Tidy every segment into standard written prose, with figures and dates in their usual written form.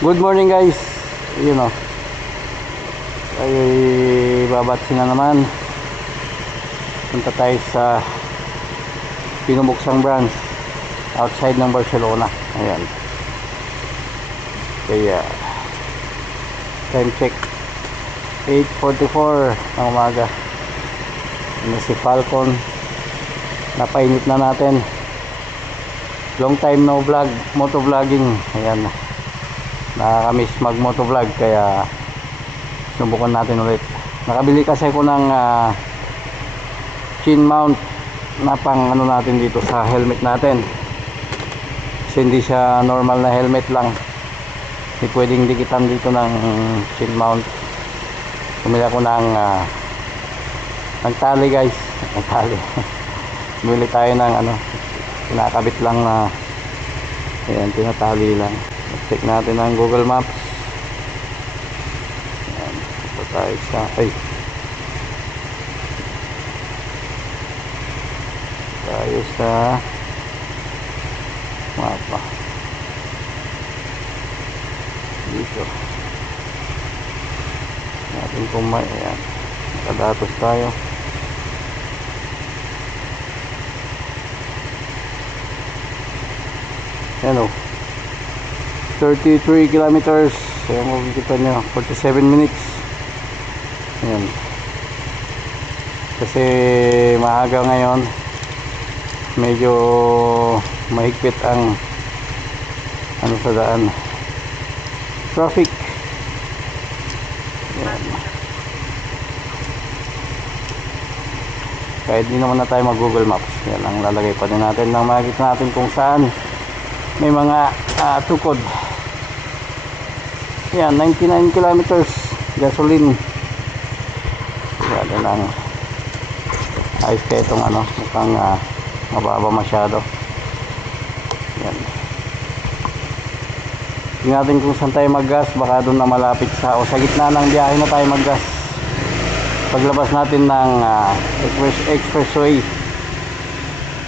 Good morning guys. Yun o. Ay babatsi na naman. Punta tayo sa pinubuksang branch outside ng Barcelona. Ayan. Kaya time check 8:44 ng umaga. Ano si Falcon. Napainit na natin. Long time no vlog, motovlogging. Ayan. Nakakamiss mag motovlog kaya subukan natin ulit. Nakabili kasi ako ng chin mount na pang ano natin dito sa helmet natin. Kasi hindi siya normal na helmet lang. Hindi pwedeng dikitan dito ng chin mount. Bumili ako ng tali guys. Ng tali. Bumili tayo ng ano, kinakabit lang na ayan, tinatali lang. Check natin ang Google Maps. Ayan, ito tayo sa tayo sa mapa dito natin kung may ayan, nakadatos tayo. Ayan o, 33 kilometers. Ayan, makikita nyo 47 minutes. Ayan, kasi maaga ngayon, medyo mahigpit ang ano sa daan, traffic. Ayan. Kahit di naman na tayo mag Google Maps, yan ang lalagay pa din natin nang makikita natin kung saan may mga tukod. Yan, 99 kilometers gasoline. Yan lang. Ayos kaya itong ano, mukhang mababa masyado. Yan. Tingnan natin kung saan tayo mag-gas. Baka doon na malapit sa, o sa gitna ng biyahe na tayo mag-gas. Paglabas natin ng expressway.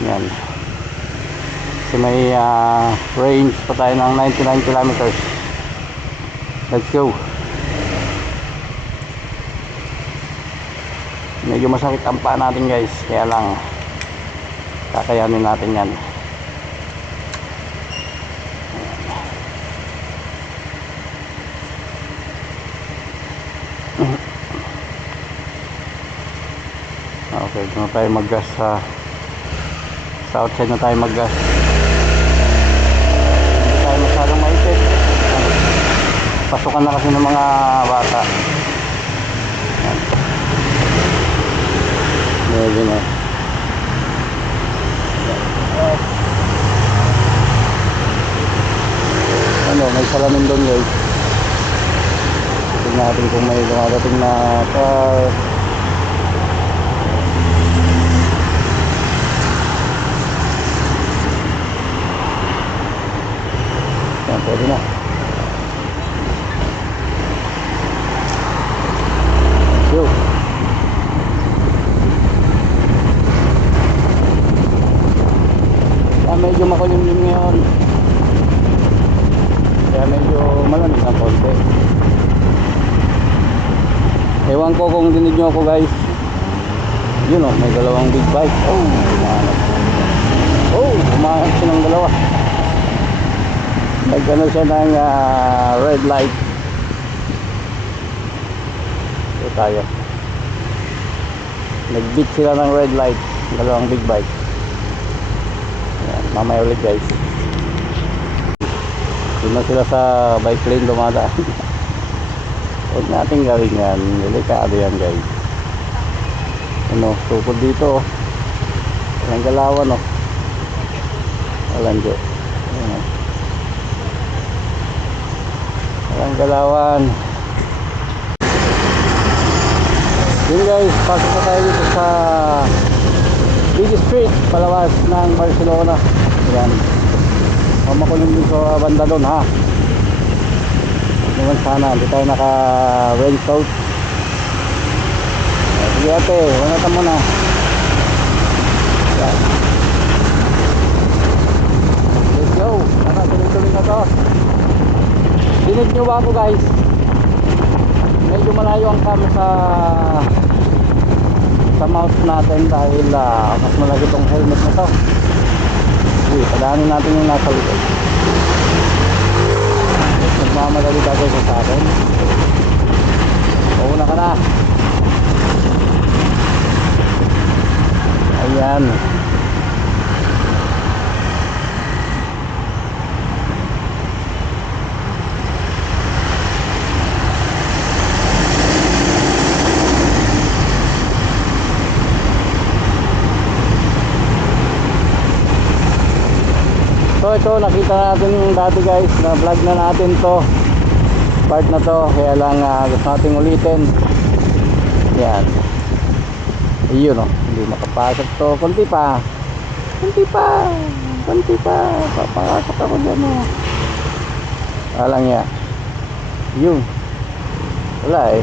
Yan. Kasi may range pa tayo ng 99 kilometers. Let's go. Medyo masakit ang paa natin guys, kaya lang kakayanin natin yan. Okay, doon na tayo mag-gas sa outside na tayo mag-gas. Hindi tayo masyadong maipit. Pasukan na kasi ng mga bata. Yan. Medyo na. Ano, may salamin doon guys. Tignan natin kung may dumadating na car. Yan, pwede na. Yo. Medyo makulimlim ngayon, kaya medyo malamig ng konti. Ewan ko kung dinig nyo ako guys. Yun o, may dalawang big bike. Umahanap siya ng dalawa. Nagkano siya ng red light. Ito tayo, nag-beat sila ng red light, dalawang big bike. Mamaya ulit guys. Doon na sila sa bike lane dumadaan. Huwag natin gawin yan, delikado yan guys. Ano, tukod dito. Walang galawan o. Walang dyo. Walang galawan. Yun guys, pasok na tayo dito sa Big Street, palawas ng Barcelona. Ayan. Makulong din sa banda doon ha. Naman sana, hindi tayo naka raincoat. Sige ate, wanatan mo na. Ayan. Let's go. Tuloy-tuloy na to. Dinig nyo ba ako guys? Medyo malayo ang cam sa mouse natin dahil mas malaki tong helmet na to. Sige, padaanin natin yung nasa likod. Nagmamadali tayo sa akin. Una ka na. Ayan. So ito, nakita natin yung dati guys, na vlog na natin to, part na to, kaya lang gusto nating ulitin. Yan, ayun o, hindi makapasok to. Kunti pa, papasok ako dyan o. Alang yan, yun, wala eh.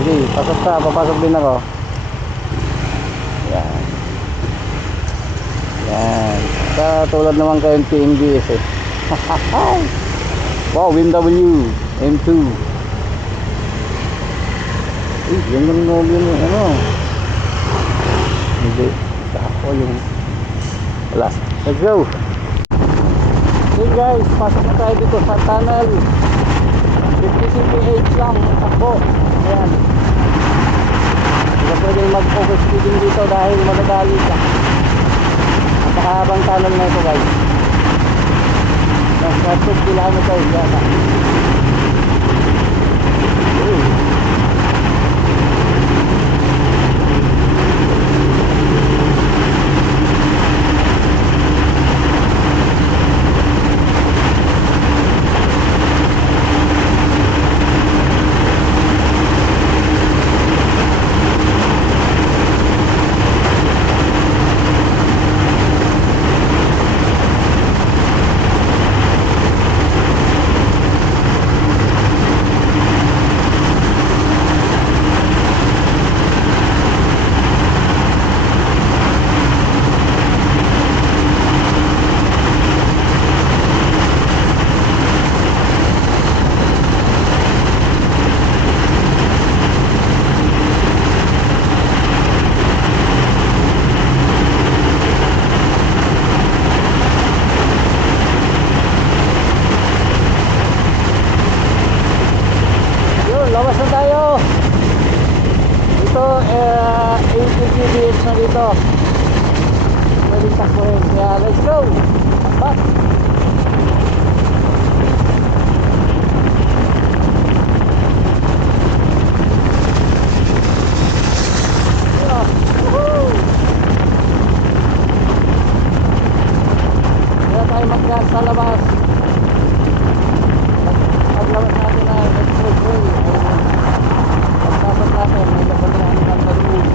Sige, papasok din ako. Yan, yan, tulad naman kayong TNGS eh. Wow, BMW M2. Yan yung ano. Hindi, ako yung wala. Let's go. Okay guys, pasok na tayo dito sa tunnel. 50 kph lang ako. Ayan, hindi ka pwede mag-overspeeding dito dahil madadali ka. Napakahabang tunnel na ito guys. Nasa 2 kilometers yata. Lawas na tayo dito. 80 kbh na dito, pwede takbuhin. Yeah, let's go back. Yeah. Kaya tayo mag-gas sa labas. Paglabas natin na expressway, pagpasok natin may labanihan ng Balloon.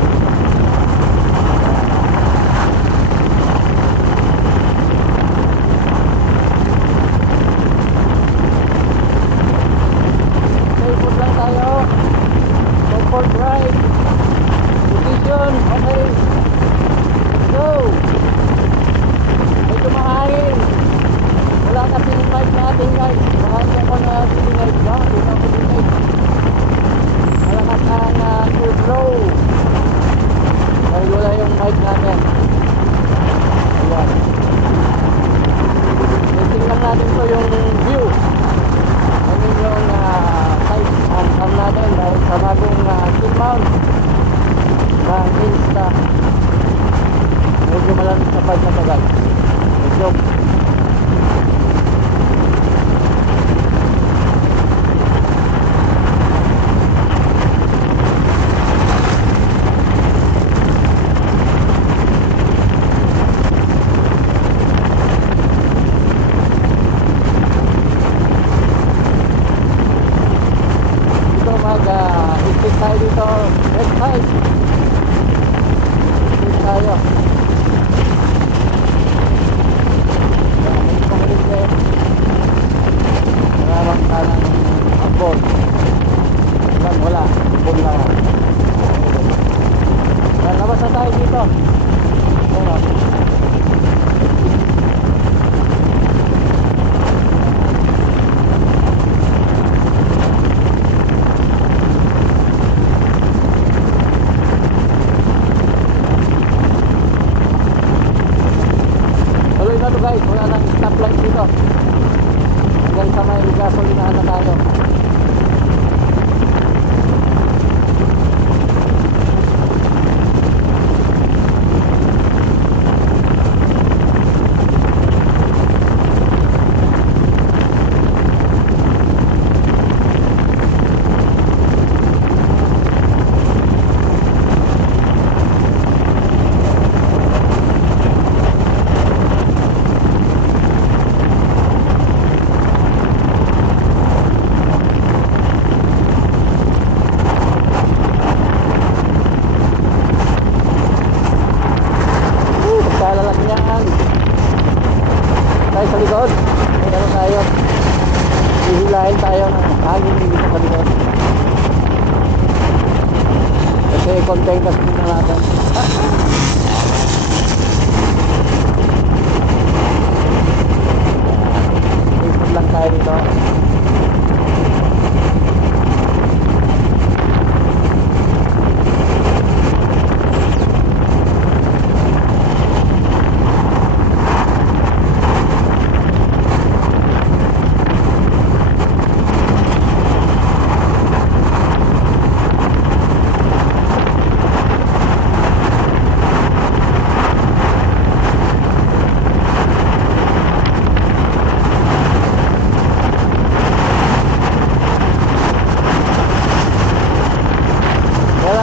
Kain tayo ng hangin dito sa likod. Kasi konting gas muna natin. Ikot lang tayo dito.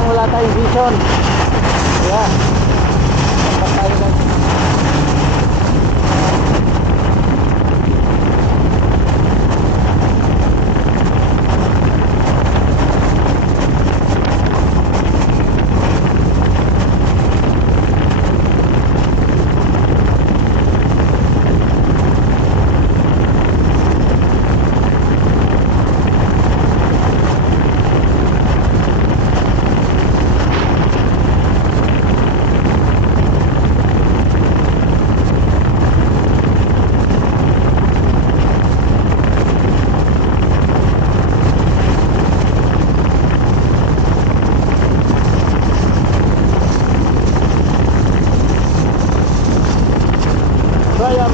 Wala tayong vision. Kaya dapat tayo guys. Ayan,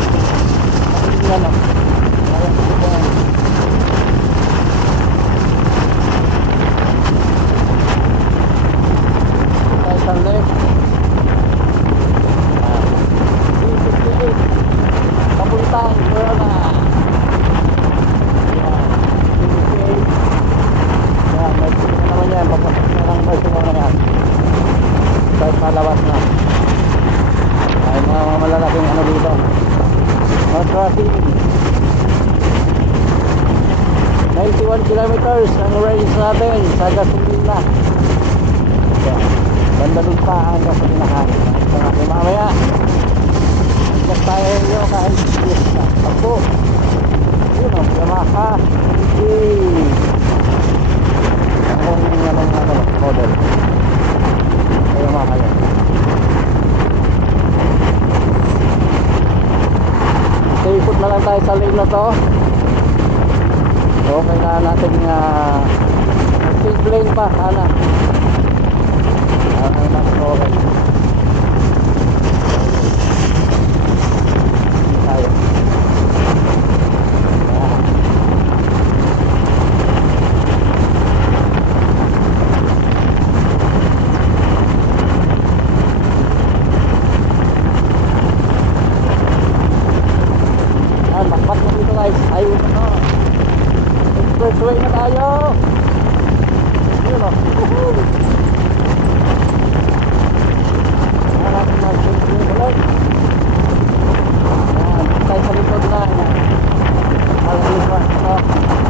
ayan o. Ayan, ayan. Tayo sa left. 358. Papuntang Corona. Ayan, 358. Ayan, may pili na naman yan. Papasok na lang may sumama yan. Tayo palabas na. Ay mga malalaking ano dito. No traffic. 91 kilometers ang range natin sa gasolina. Yan. Banda dun pa ang gasolinahan. Ito natin mamaya. Hanggang tayo nyo kahit fiesta. Ako. Yun o, Yamaha. Anong model. Yamaha yan. So ikot na lang tayo sa lane na to. So kailangan natin safe lane pa sana. Ang mas okay. Tayo. Bakbak na dito guys. Ayun na. Expressway na tayo. Yun o. Ayan natin mag-expressway ulit. Ayan. Tayo sa likod na. Al-Halifa.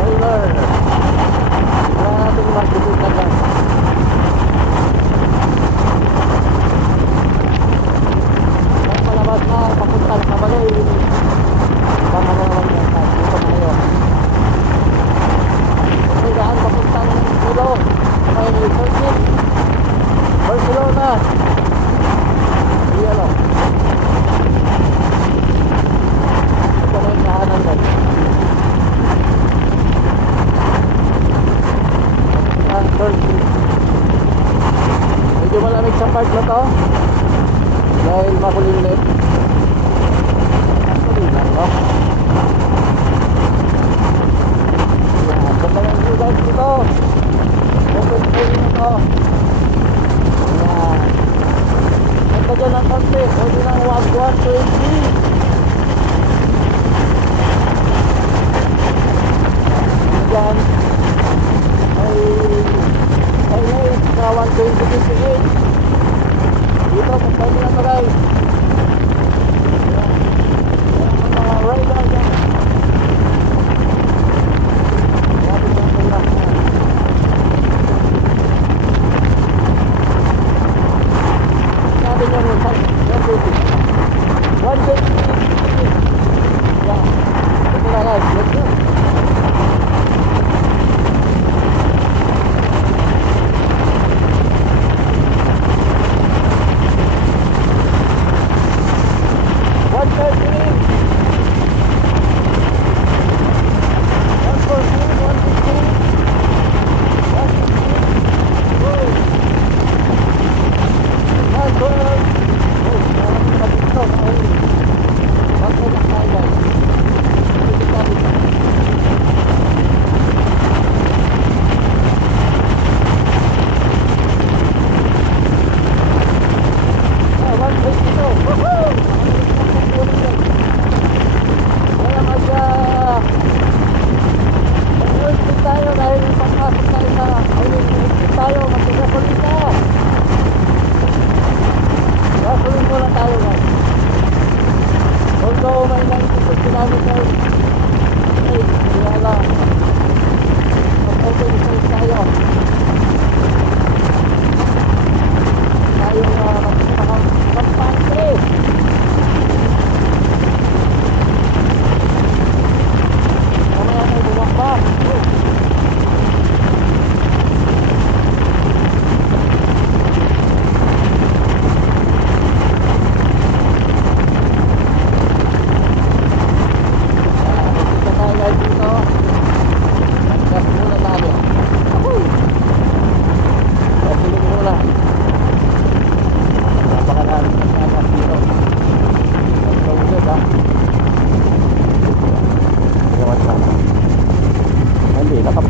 Trailer. Ayan natin mag-expressway na guys. Ayan palabas na. Papunta na Kabalay. Baka na naman yan tayo. Dito na yun. May daan papuntang Ilo. May circuit. Barcelona. Iyan o. Ito na yung daanan guys.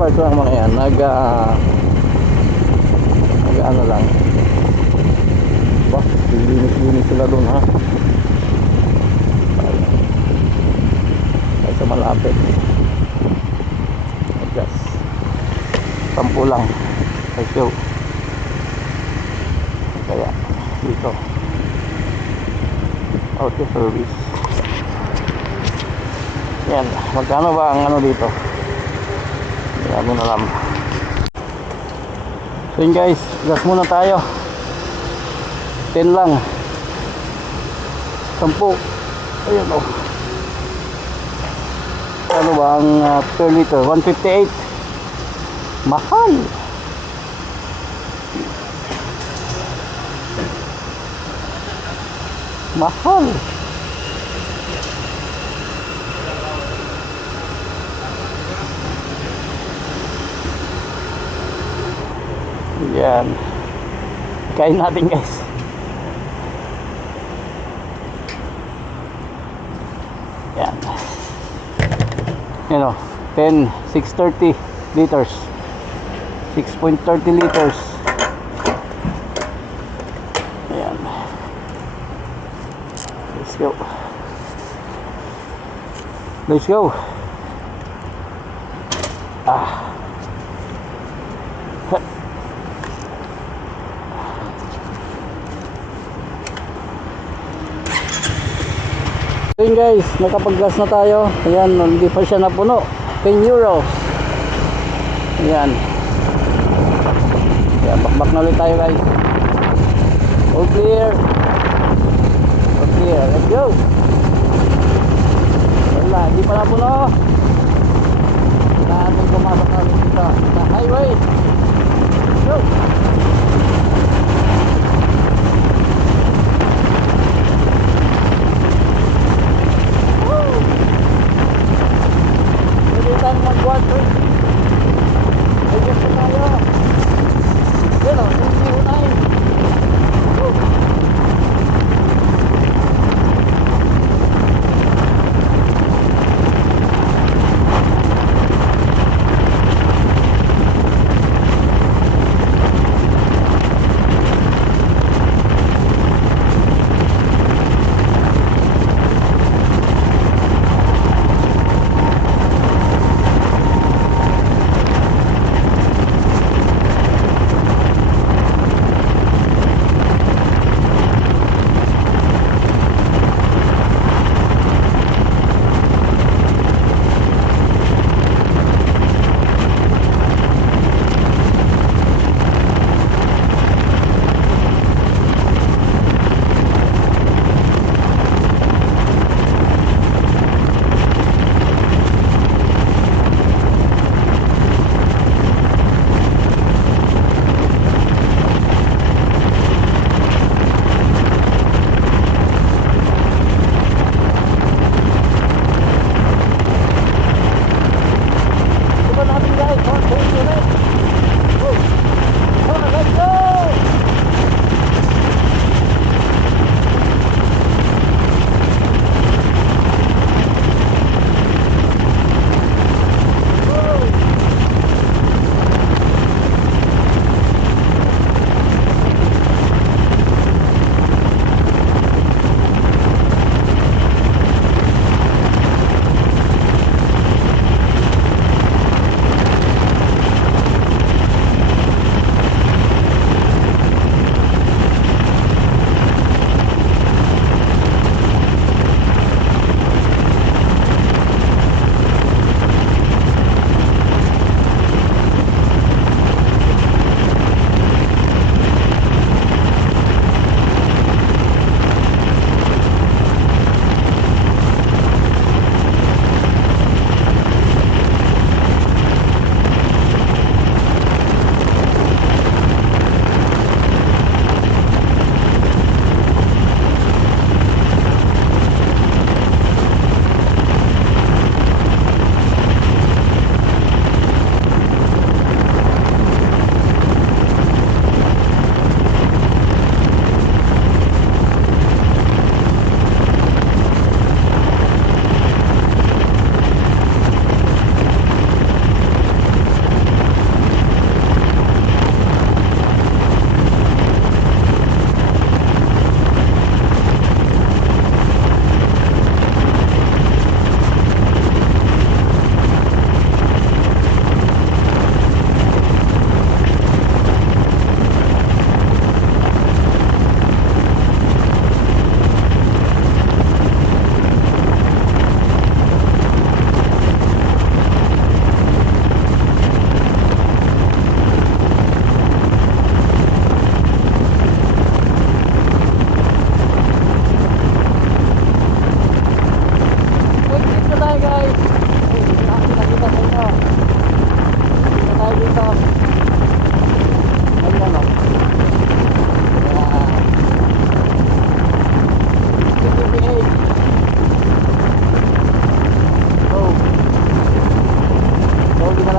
part lang mga yan, ano lang. Ba, linis sila doon ha. Ay sa malapit. Adjust. 10 lang. Presyo. Kaya dito. Auto service. Yan, magkano ba ang ano dito? Hindi namin alam. So yun guys, gas muna tayo. 10 lang. 10. Ayan o. Ano ba ang per liter? 158. Mahal. Mahal. Yan. Kain natin guys. Yan. Yan o. 10, 630 liters. 6.30 liters. Ayan. Let's go. Let's go. Ayun guys, nakapag-gas na tayo. Ayan, hindi pa siya napuno. 10 euros. Ayan. Ayan, bakbak na ulit tayo guys. All clear. All clear. Let's go. Wala, hindi pa napuno. Natin pumasok na ulit dito sa highway. Let's go. Mag-water. Ay, gusto tayo. Yan o, hindi unay.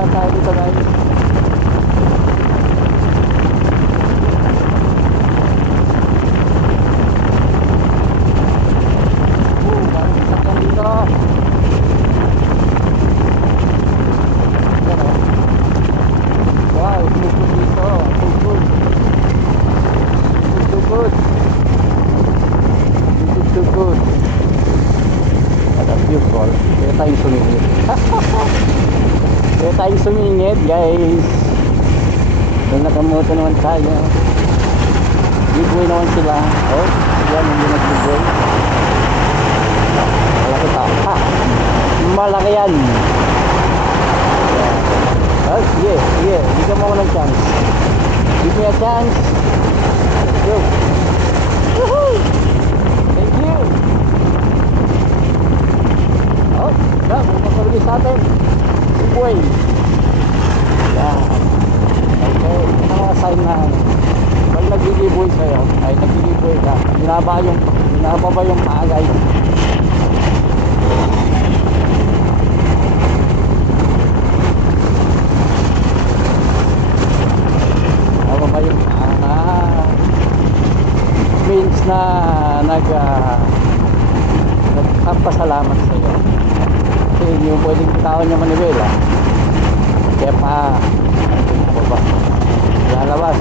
Dadaan tayo dito guys. Daming sasakyan dito. Yan, oh. Wow, tugod dito. Tugod. Tugod. Tugod. That's beautiful. Kaya tayong sumingit. Kaya tayong sumingit guys. May nakamoto naman tayo. Giveaway naman sila. Oh, yan hindi nag-giveaway. Malaki pa. Ha! Malaki yan. Oh, sige, sige. Bigyan mo ako ng chance. Give me a chance. Let's go. Woohoo! Thank you. Oh, yeah, kung masalagis natin. Giveaway. Yeah. Okay, ito na mga sign na pag nag-giveaway sa'yo, ay nag-giveaway ka, binaba ba yung paa guys? Binaba ba yung paa na means na nagpapasalamat sa'yo. Kasi hindi mo pwedeng bitawan yung manibela. Kaya pa baba. Lalabas.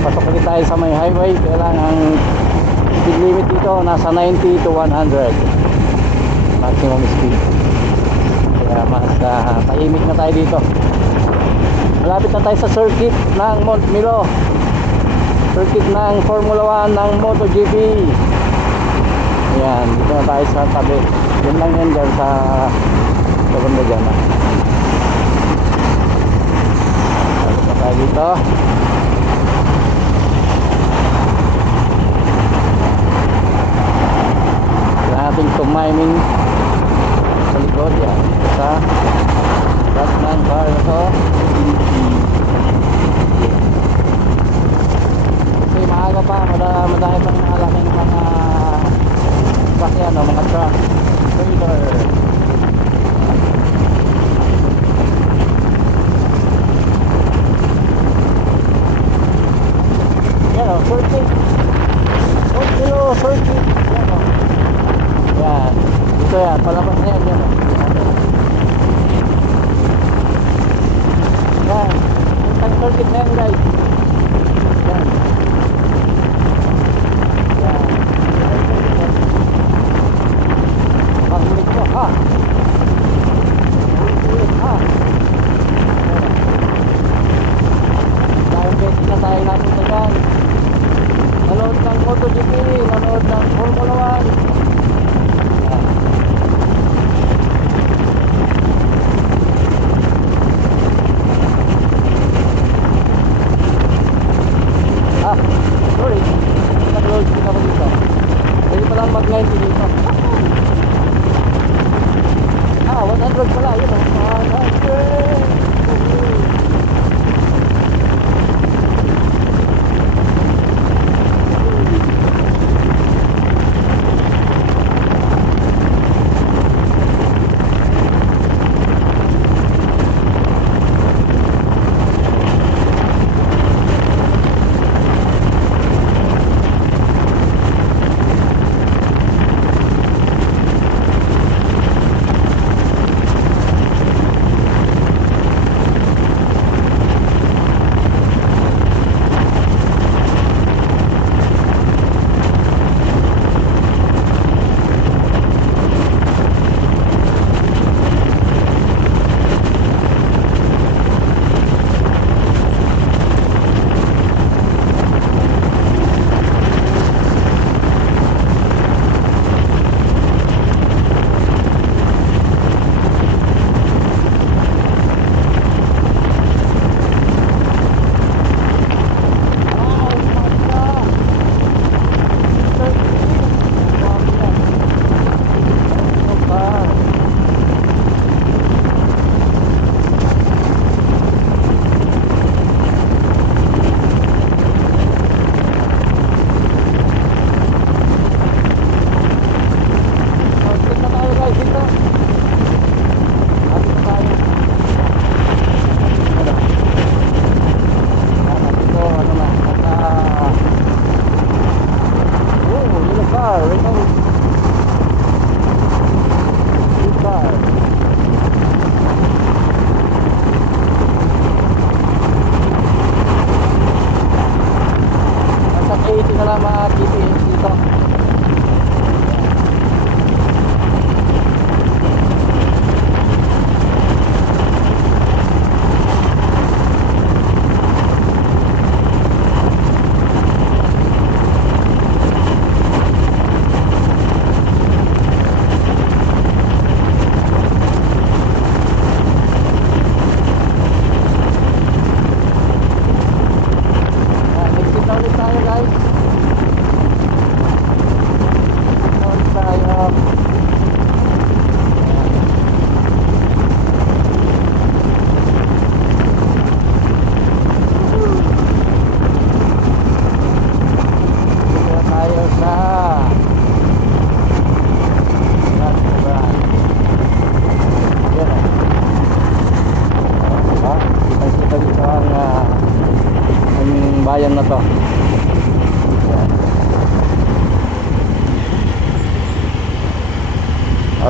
Pasok ulit tayo sa may highway. Kailangan speed limit dito nasa 90 to 100 maximum speed. Kaya mas tahimik na tayo dito. Malapit na tayo sa circuit ng Mont Milo, circuit ng Formula 1 ng MotoGP. Ayan, dito na tayo sa tabi. Yun lang yan dyan sa banda dyan. Malapit na tayo dito. Kailangan natin tumiming sa likod. Yan, sa gas ng bar na to. Kasi maaga pa, madami pang nakalaki ng mga sakyan o mga truck, trailer. Yan o, circuit. Circuit. Yan o. Yan. Dito yan, palabas na yan. Yan o. Yan. Isang circuit na yan guys. Yan. Yan. Pag-ulit ko, ha? Ulit, ha? Dahil beses na tayo natin sa dyan. Nanood ng MotoGP, nanood ng Formula 1. Yan. Ah, sorry. Nag-load din ako dito. Pwede pa lang mag-90 dito. Ah, 100 pala. Yun o. 100.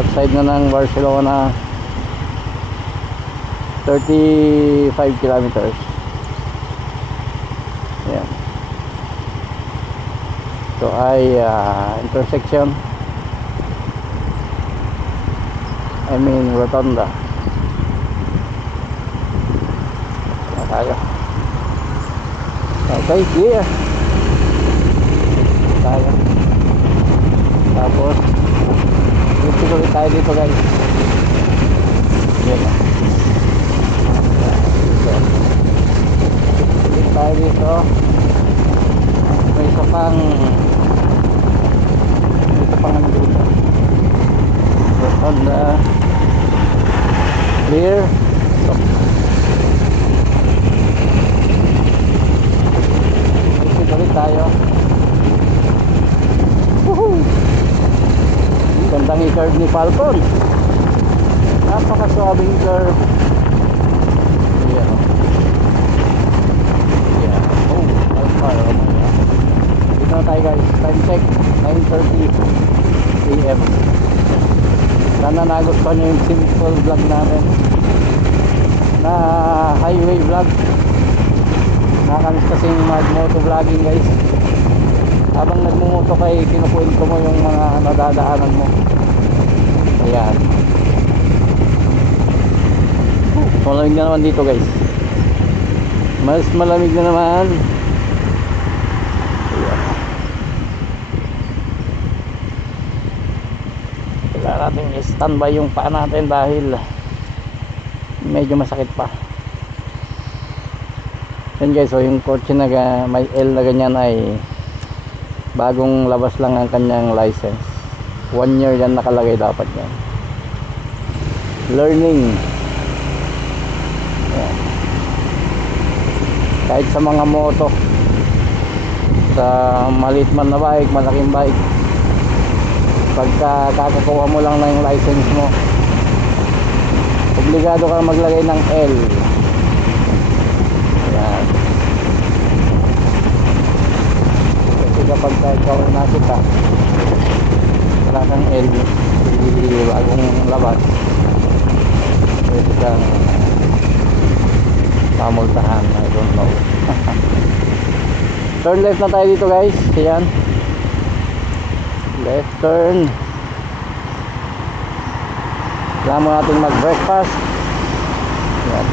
outside na ng Barcelona, 35 kilometers. Yan. Ito ay intersection, I mean rotonda. Na tayo. Okay, clear tayo. Tapos dito ulit tayo dito guys. Yan. Dito tayo dito. May isa pang ano dito. Rotonda. Clear. Dito ulit tayo. Woohoo! Gandang i-curve ni Falcon. Napakaswabing curve. Ayan. Ayan. Oh, alpha. Dito na tayo guys. Time check. 9:30 AM. Sana nagustuhan nyo yung simple vlog natin na highway vlog. Nakakamis kasing mag-moto vlogging guys. Habang nagmumoto kay kinukwento mo yung mga nadadaanan mo. Ayan. Malamig na naman dito guys. Mas malamig na naman. Ayan. Kailangan natin i-standby yung paa natin dahil medyo masakit pa. Yan guys, so yung kotse na may L na ganyan ay bagong labas lang ang kanyang license. 1 year yan nakalagay dapat yan. Learning. Ayan. Kahit sa mga moto, sa maliit man na bike, malaking bike, pagka kakakuha mo lang ng license mo, obligado ka maglagay ng L. Ayan. Kasi kapag ikaw ay nakita wala kang L, bagong labas, pwede kang pamultahan. I don't know. Turn left na tayo dito guys. Ayan, left turn. Kailangan mo natin mag breakfast. Ayan,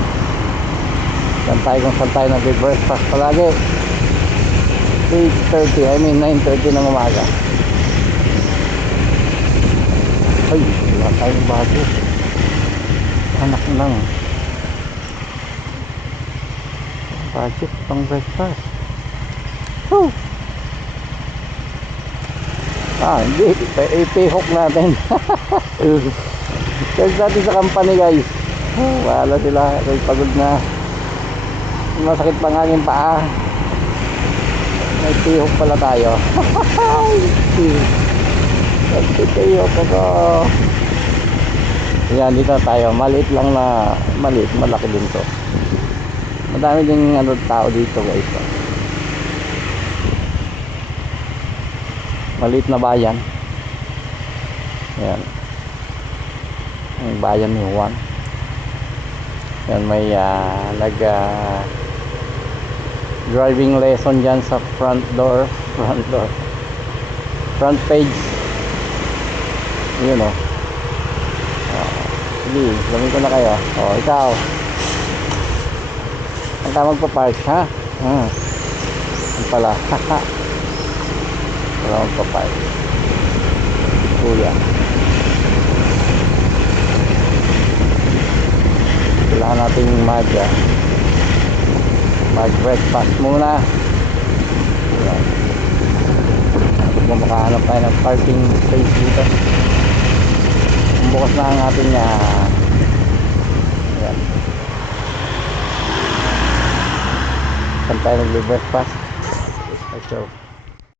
saan tayo kung saan tayo nag-breakfast palagi. 8:30, I mean 9:30 ng umaga. Ay, wala tayong bago. Anak lang. Budget pang breakfast. Woo! Hindi. Ipihok natin. Kasi natin sa company guys. Wala sila. Ako'y pagod na. Masakit pa nga yung paa. May pihok pala tayo. Nagtitihok ako. Ayan, dito tayo. Maliit lang na, maliit, malaki din to. Madami din tao dito guys. Maliit na bayan. Ayan, ang bayan ni Juan. Ayan, may driving lesson dyan sa front page. Yun o. Sige, gawin ko na kayo. Ikaw ang ka magpapark ha? Ang pala. Wala magpapark. Kuya, kailangan natin mag breakfast muna. Ayan. Kung makahanap tayo ng parking space dito, bukas na ang ating ayan, saan tayo nag-breakfast. Let's go.